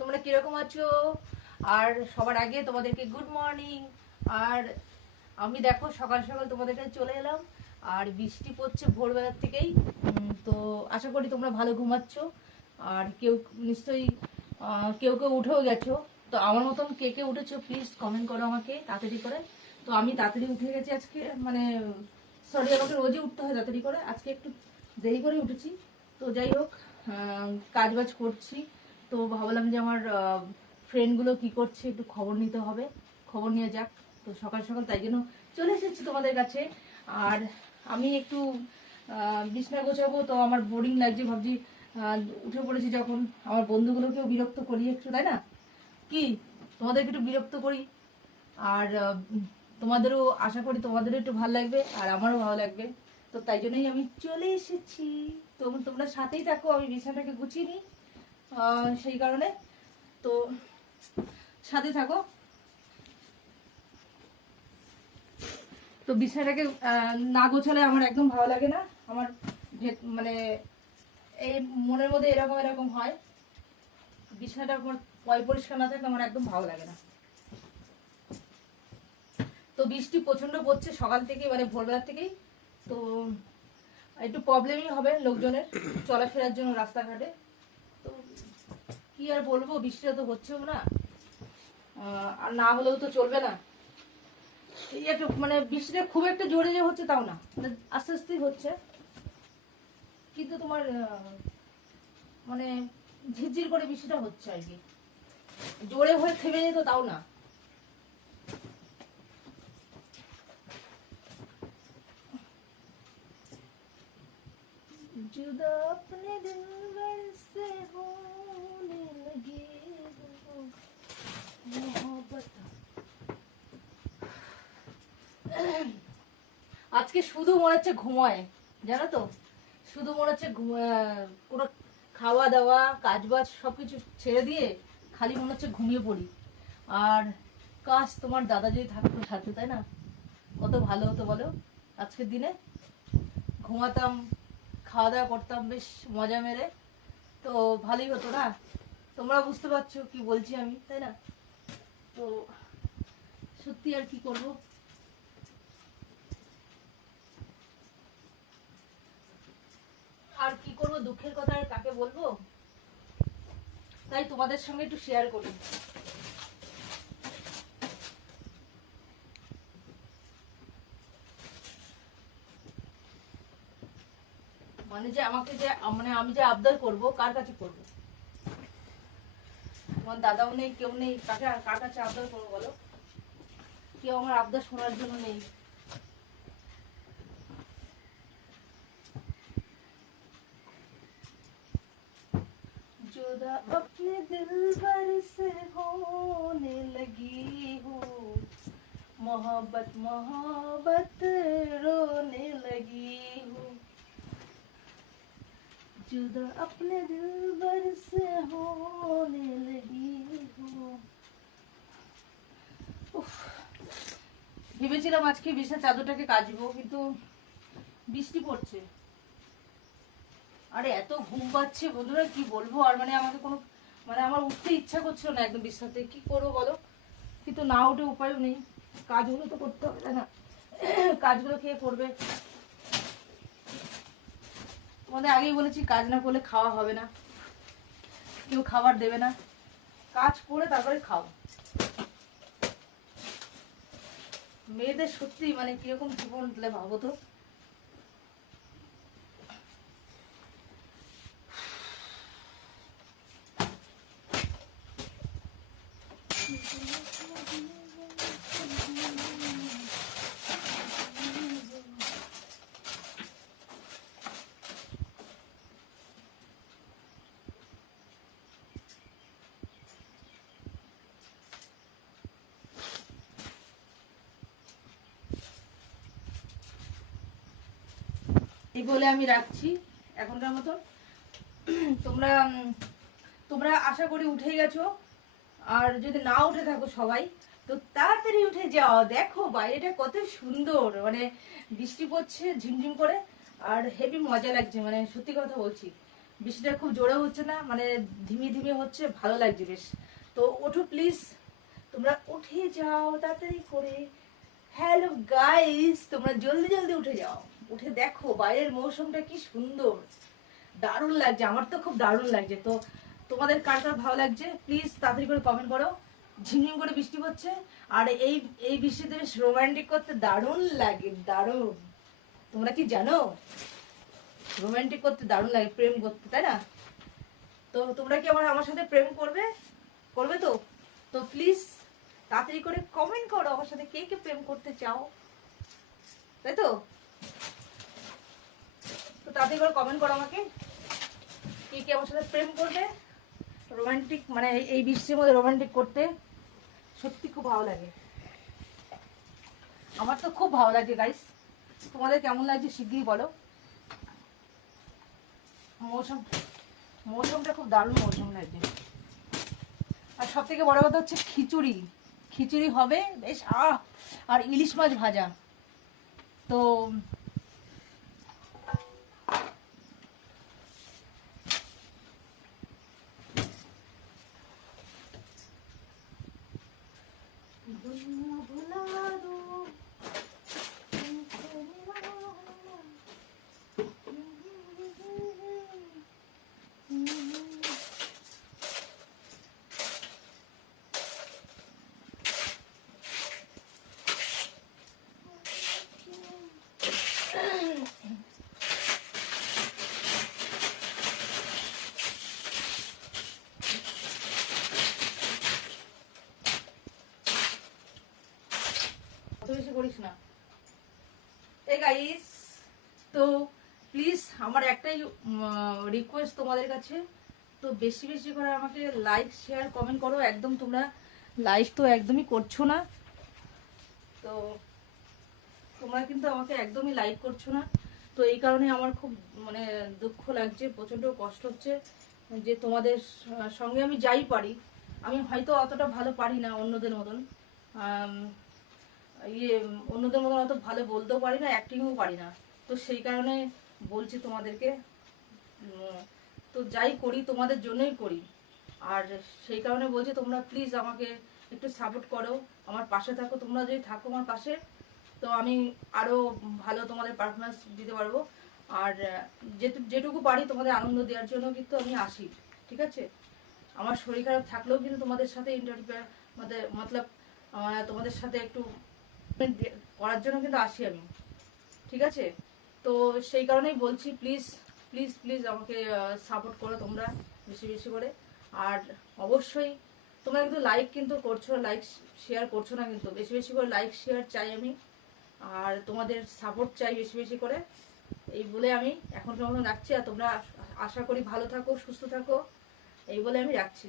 তোমরা কীরকম আছো? আর সবার আগে তোমাদেরকে গুড মর্নিং আর আমি দেখো সকাল সকাল তোমাদের কাছে চলে এলাম। আর বৃষ্টি পড়ছে ভোরবেলার থেকেই। তো আশা করি তোমরা ভালো ঘুমাচ্ছ। আর কেউ নিশ্চয়ই কেউ কেউ উঠেও গেছো। তো আমার মতন কে কে উঠেছো প্লিজ কমেন্ট করো আমাকে তাড়াতাড়ি করে। তো আমি তাড়াতাড়ি উঠে গেছি আজকে মানে সরি আমাকে রোজই উঠতে হয় তাড়াতাড়ি করে। আজকে একটু দেরি করে উঠেছি। তো যাই হোক কাজ বাজ করছি। তো ভাবলাম যে আমার ফ্রেন্ডগুলো কি করছে একটু খবর নিতে হবে। খবর নিয়ে যাক। তো সকাল সকাল তাই জন্য চলে এসেছি তোমাদের কাছে। আর আমি একটু বিছনা গোছাবো, তো আমার বোরিং লাগছে। ভাবছি উঠে পড়েছি যখন। আমার বন্ধুগুলোকেও বিরক্ত করি একটু, তাই না? কি? তোমাদেরকে একটু বিরক্ত করি। আর তোমাদেরও আশা করি তোমাদেরও একটু ভালো লাগবে, আর আমারও ভালো লাগবে। তো তাই জন্যই আমি চলে এসেছি। তোমরা সাথেই থাকো, আমি বিছানাটাকে গুছিয়ে নিই। সেই কারণে। তো সাথে থাকো। তো বিছানাটাকে না গোছালে আমার একদম ভালো লাগে না। আমার মানে এই মনের মধ্যে এরকম এরকম হয়। বিছানাটা আমার পয় পরিষ্কার না থাকলে আমার একদম ভালো লাগে না। তো বৃষ্টি প্রচণ্ড পড়ছে সকাল থেকে মানে ভোরবেলা থেকেই। তো একটু প্রবলেমই হবে লোকজনের, চলাফেরার জন্য রাস্তাঘাটে। কি আর বলবো বৃষ্টিটা তো হচ্ছেও না আহ, আর না হলেও তো চলবে না এই একটু মানে বৃষ্টিটা খুব একটা জোরে যে হচ্ছে তাও না মানে আস্তে আস্তেই হচ্ছে কিন্তু তোমার আহ, মানে ঝিরঝির করে বৃষ্টিটা হচ্ছে আর কি জোরে হয়ে থেমে যেত তাও না जुदा अपने दिलबर से होने लगी हो मोहब्बत আজকে শুধু মনে হচ্ছে ঘুমায়, জানো তো? শুধু মনে হচ্ছে কোনো খাওয়া দাওয়া কাজ বাজ সবকিছু ছেড়ে দিয়ে খালি মনে হচ্ছে ঘুমিয়ে পড়ি। আর কাজ তোমার দাদা যদি থাকতো সাথে, তাই না? কত ভালো হতো বলো? আজকের দিনে ঘুমাতাম, খাওয়া দাওয়া করতাম, বেশ মজা মেরে। তো ভালোই হতো না? তোমরা বুঝতে পারছ কি বলছি আমি, তাই না? তো সত্যি আর কি করব? আর কি করব? দুঃখের কথা আর কাকে বলব? তাই তোমাদের সঙ্গে একটু শেয়ার করি। মানে যে আমাকে যে মানে আমি যে আবদার করব, কার কাছে করব? আমার দাদাও নেই কেউ নেই কাকে কার কাছে আবদার করবো বলো কেউ আমার আবদার শোনার জন্য নেই जुदा अपने दिलबर से होने लगी हूँ मोहब्बत मोहब्बत जुदा अपने दिलबर से होने लगी हूँ উফ, ভেবেছিলাম আজকে বিছানা চাদরটাকে কাচবো কিন্তু বৃষ্টি পড়ছে আরে এত ঘুম পাচ্ছে বন্ধুরা কি বলবো আর মানে আমাকে কোনো মানে আমার উঠতে ইচ্ছা করছিল না একদম বিছানাতে কি করবো বলো কিন্তু না উঠে উপায়ও নেই কাজগুলো তো করতে হবে তাই না কাজগুলো কে করবে তোমাদের আগেই বলেছি, কাজ না করলে খাওয়া হবে না। কেউ খাবার দেবে না। কাজ করে তারপরে খাও। মেয়েদের সত্যি মানে কীরকম জীবন দিলে ভাবো তো। এই বলে আমি রাখছি। এখনকার মতো। তোমরা তোমরা আশা করি উঠে গেছো। আর যদি না উঠে থাকো সবাই, তো তাড়াতাড়ি উঠে যাও। দেখো বাইরেটা কত সুন্দর। মানে বৃষ্টি পড়ছে ঝিমঝিম করে, আর হেভি মজা লাগছে। মানে সত্যি কথা বলছি। বৃষ্টিটা খুব জোরে হচ্ছে না মানে ধিমি ধিমি হচ্ছে, ভালো লাগছে বেশ। তো ওঠো প্লিজ তোমরা উঠে যাও তাড়াতাড়ি করে। হ্যালো গাইস তোমরা জলদি জলদি উঠে যাও। উঠে দেখো বাইরের মৌসুমটা কি সুন্দর। দারুণ লাগছে, আমার তো খুব দারুণ লাগছে। তো তোমাদের কার কার ভালো লাগছে? প্লিজ তাড়াতাড়ি করে কমেন্ট করো। ঝিমঝিম করে বৃষ্টি পড়ছে, আর এই এই বৃষ্টিতে বেশ রোমান্টিক করতে দারুণ লাগে, দারুণ। তোমরা কি জানো? রোমান্টিক করতে দারুণ লাগে, প্রেম করতে, তাই না? তো তোমরা কি আমার আমার সাথে প্রেম করবে? করবে তো? তো প্লিজ তাড়াতাড়ি করে কমেন্ট করো, আমার সাথে কে কে প্রেম করতে চাও? তাই তো? তো তাড়াতাড়ি করে কমেন্ট করো আমাকে। কে কে আমার সাথে প্রেম করবে রোমান্টিক মানে এই- এই বৃষ্টির মধ্যে রোমান্টিক করতে সত্যি খুব ভালো লাগে। আমার তো খুব ভালো লাগে গাইস তোমাদের কেমন লাগছে শিগগিরই বলো। মৌসুম, মৌসুমটা খুব দারুণ মৌসুম লাগছে। আর সব থেকে বড় কথা হচ্ছে খিচুড়ি। খিচুড়ি হবে, বেশ, আহ, আর ইলিশ মাছ ভাজা। তো বেশি করিস না। এই গাইস তো প্লিজ আমার একটাই রিকোয়েস্ট তোমাদের কাছে। তো বেশি বেশি করে আমাকে লাইক শেয়ার কমেন্ট করো। একদম তোমরা লাইক তো একদমই করছ না। তো তোমরা কিন্তু আমাকে একদমই লাইক করছ না। তো এই কারণে আমার খুব মানে দুঃখ লাগছে, প্রচণ্ড কষ্ট হচ্ছে যে তোমাদের সঙ্গে আমি যাই পারি। আমি হয়তো অতটা ভালো পারি না অন্যদের মতন। ইয়ে অন্যদের মতন অত ভালো বলতেও পারি না অ্যাক্টিংও পারি না। তো সেই কারণে বলছি তোমাদেরকে তো যাই করি, তোমাদের জন্যই করি। আর সেই কারণে বলছি তোমরা প্লিজ আমাকে একটু সাপোর্ট করো, আমার পাশে থাকো, তোমরা যদি থাকো আমার পাশে, তো আমি আরও ভালো তোমাদের পারফরমেন্স দিতে পারব। আর যেটুকু পারি তোমাদের আনন্দ দেওয়ার জন্য কিন্তু আমি আসি, ঠিক আছে? আমার শরীর খারাপ থাকলেও কিন্তু তোমাদের সাথে ইন্টারভিউ মানে মতলব তোমাদের সাথে একটু দে- করার জন্য কিন্তু আসি আমি। ঠিক আছে? তো সেই কারণেই বলছি প্লিজ প্লিজ প্লিজ আমাকে সাপোর্ট করো তোমরা বেশি বেশি করে। আর অবশ্যই তোমরা কিন্তু লাইক কিন্তু করছ লাইক শেয়ার করছ না কিন্তু। বেশি বেশি করে লাইক শেয়ার চাই আমি। আর তোমাদের সাপোর্ট চাই বেশি বেশি করে। এই বলে আমি এখন মতন রাখছি। আর তোমরা আশা করি ভালো থাকো, সুস্থ থাকো। এই বলে আমি রাখছি।